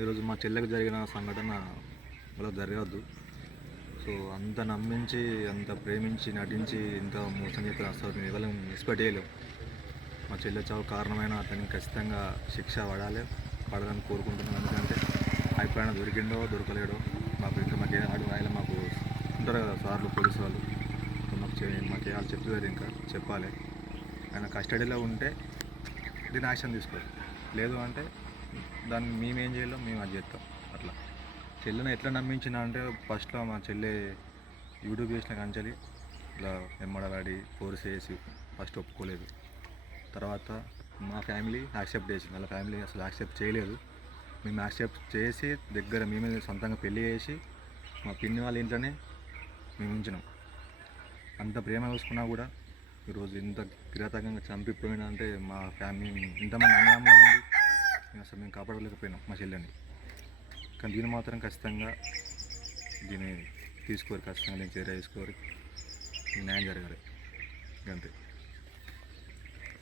ఈరోజు మా చెల్లెకు జరిగిన సంఘటన అలా జరగద్దు. సో అంత నమ్మించి, అంత ప్రేమించి, నటించి ఇంత మోసం చేస్తే అసలు మేము ఎవరు ఎక్స్పెక్ట్ చేయలేము. మా చెల్లె చావు కారణమైన అతనికి ఖచ్చితంగా శిక్ష పడాలని కోరుకుంటున్నాం. ఎందుకంటే ఎప్పుడైనా దొరికిండో దొరకలేడో మాకు ఇంకా ఆయన మాకు ఉంటారు కదా సార్లు, పోలీసు వాళ్ళు. మాకు వాళ్ళు చెప్పారు, ఇంకా చెప్పాలి. ఆయన కస్టడీలో ఉంటే దీని యాక్షన్ తీసుకోవాలి. లేదు అంటే దాన్ని మేమేం చేయాలో మేము అది చేస్తాం. అట్లా చెల్లెని ఎట్లా నమ్మించిన అంటే, ఫస్ట్లో మా చెల్లె యూట్యూబ్ చేసిన కంచెలి ఇలా వెంబడబడి ఫోర్స్ చేసి ఫస్ట్ ఒప్పుకోలేదు. తర్వాత మా ఫ్యామిలీ యాక్సెప్ట్ చేసింది, వాళ్ళ ఫ్యామిలీ అసలు యాక్సెప్ట్ చేయలేదు. మేము యాక్సెప్ట్ చేసి దగ్గర మేమే సొంతంగా పెళ్ళి చేసి మా పిన్ని వాళ్ళ ఇంట్లోనే మేము ఉంచినాం. అంత ప్రేమ చూసుకున్నా కూడా ఈరోజు ఇంత కిరాతకంగా చంపిపోయినా అంటే మా ఫ్యామిలీ ఇంతమంది అన్నదమ్ముల నుండి అసలు మేము కాపాడలేకపోయినాం మా చెల్లెని. కానీ దీన్ని మాత్రం ఖచ్చితంగా దీన్ని తీసుకోరు, ఖచ్చితంగా దీన్ని చర్య తీసుకోరు, న్యాయం జరగాలి అంతే.